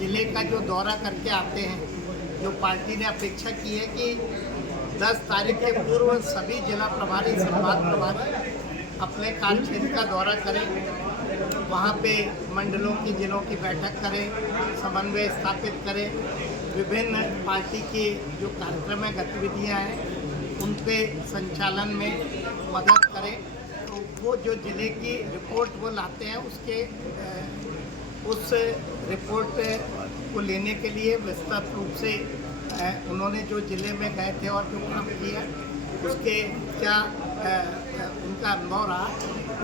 जिले का जो दौरा करके आते हैं, जो पार्टी ने अपेक्षा की है कि 10 तारीख के पूर्व सभी जिला प्रभारी, संभाग प्रभारी अपने कार्यक्षेत्र का दौरा करें, वहाँ पे मंडलों की, जिलों की बैठक करें, समन्वय स्थापित करें, विभिन्न पार्टी की जो कार्यक्रम है, गतिविधियाँ हैं, उन पे संचालन में मदद करें। तो वो जो जिले की रिपोर्ट वो लाते हैं, उस रिपोर्ट को लेने के लिए विस्तृत रूप से उन्होंने जो जिले में गए थे और जो काम किया उसके क्या उनका अनुभव रहा,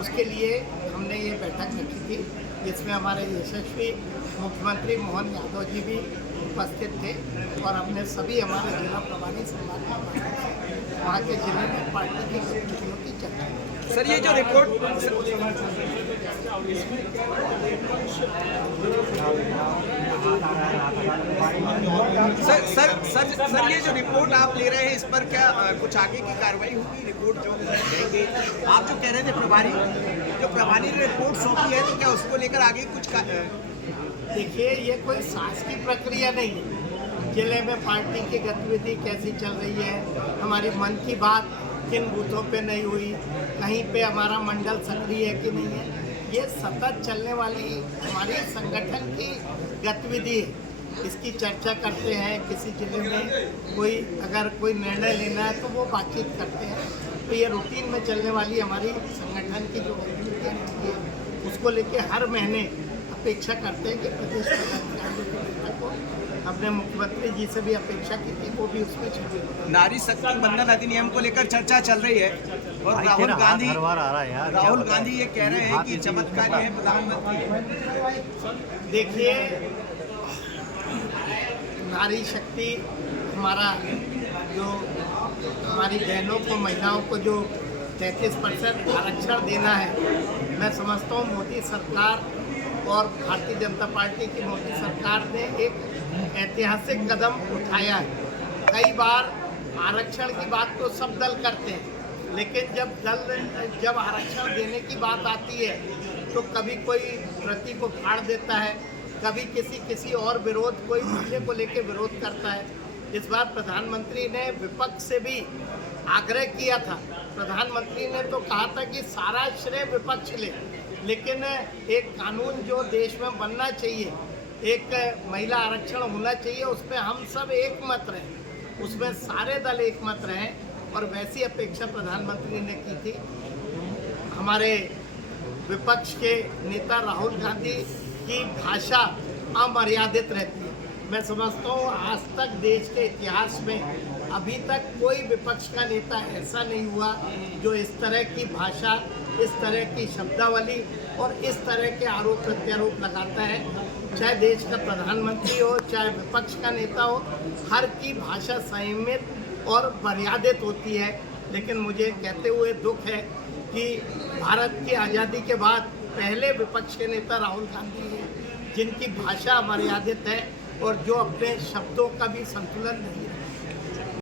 उसके लिए हमने ये बैठक रखी थी, जिसमें हमारे यशस्वी मुख्यमंत्री मोहन यादव जी भी उपस्थित थे और हमने सभी हमारे जिला प्रभारी संभाग वहाँ के जिले में पार्टी की गतिविधियों की चर्चा की। सर ये जो रिपोर्ट सर ये जो रिपोर्ट आप ले रहे हैं, इस पर क्या कुछ आगे की कार्रवाई होगी? रिपोर्ट जो देंगे, आप जो कह रहे थे प्रभारी ने रिपोर्ट सौंपी है, तो क्या उसको लेकर आगे कुछ देखिए, ये कोई शासकीय प्रक्रिया नहीं है। जिले में पार्टी की गतिविधि कैसी चल रही है, हमारी मन की बात किन बूथों पे नहीं हुई, कहीं पे हमारा मंडल सक्रिय है कि नहीं है, ये सतत चलने वाली हमारी संगठन की गतिविधि है। इसकी चर्चा करते हैं, किसी जिले में अगर कोई निर्णय लेना है तो वो बातचीत करते हैं। तो ये रूटीन में चलने वाली हमारी संगठन की जो गतिविधियाँ है, उसको लेके हर महीने अपेक्षा करते हैं कि प्रदेश को अपने मुख्यमंत्री जी से भी अपेक्षा की थी, वो भी उसमें शामिल। नारी शक्ति बंधन अधिनियम को लेकर चर्चा चल रही है और राहुल गांधी ये कह रहे हैं कि चमत्कारी है प्रधानमंत्री। देखिए, नारी शक्ति हमारा जो हमारी बहनों को, महिलाओं को जो 33% आरक्षण देना है, मैं समझता हूँ मोदी सरकार और भारतीय जनता पार्टी की मोदी सरकार ने एक ऐतिहासिक कदम उठाया है। कई बार आरक्षण की बात तो सब दल करते हैं, लेकिन जब आरक्षण देने की बात आती है तो कभी कोई प्रति को फाड़ देता है, कभी किसी और विरोध, कोई मुद्दे को लेकर विरोध करता है। इस बार प्रधानमंत्री ने विपक्ष से भी आग्रह किया था। प्रधानमंत्री ने तो कहा था कि सारा श्रेय विपक्ष ले, लेकिन एक कानून जो देश में बनना चाहिए, एक महिला आरक्षण होना चाहिए, उसमें हम सब एक मत रहें, उसमें सारे दल एक मत रहें, और वैसी अपेक्षा प्रधानमंत्री ने की थी। हमारे विपक्ष के नेता राहुल गांधी की भाषा अमर्यादित रहती है। मैं समझता हूँ आज तक देश के इतिहास में अभी तक कोई विपक्ष का नेता ऐसा नहीं हुआ जो इस तरह की भाषा, इस तरह की शब्दावली और इस तरह के आरोप प्रत्यारोप लगाता है। चाहे देश का प्रधानमंत्री हो, चाहे विपक्ष का नेता हो, हर की भाषा संयमित और मर्यादित होती है। लेकिन मुझे कहते हुए दुख है कि भारत की आज़ादी के बाद पहले विपक्ष के नेता राहुल गांधी हैं, जिनकी भाषा मर्यादित है और जो अपने शब्दों का भी संतुलन नहीं